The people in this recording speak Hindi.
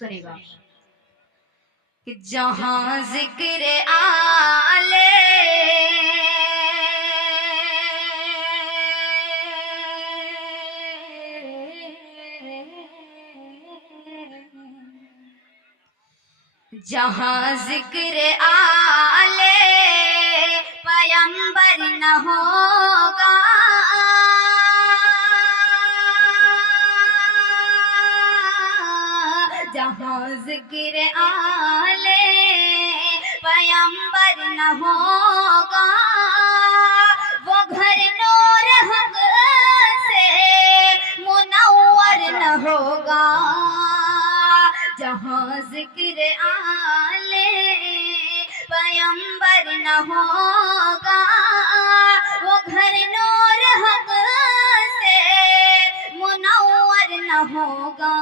सुनेगा कि जहां जिक्र आले जहां जिक्र आले पैगंबर न होगा, जहां जिक्र आले पैगंबर न होगा, वो घर नूर हक से मुनव्वर न होगा। जहां जिक्र आले पैगंबर न होगा, वो घर नूर हक से मुनव्वर न होगा।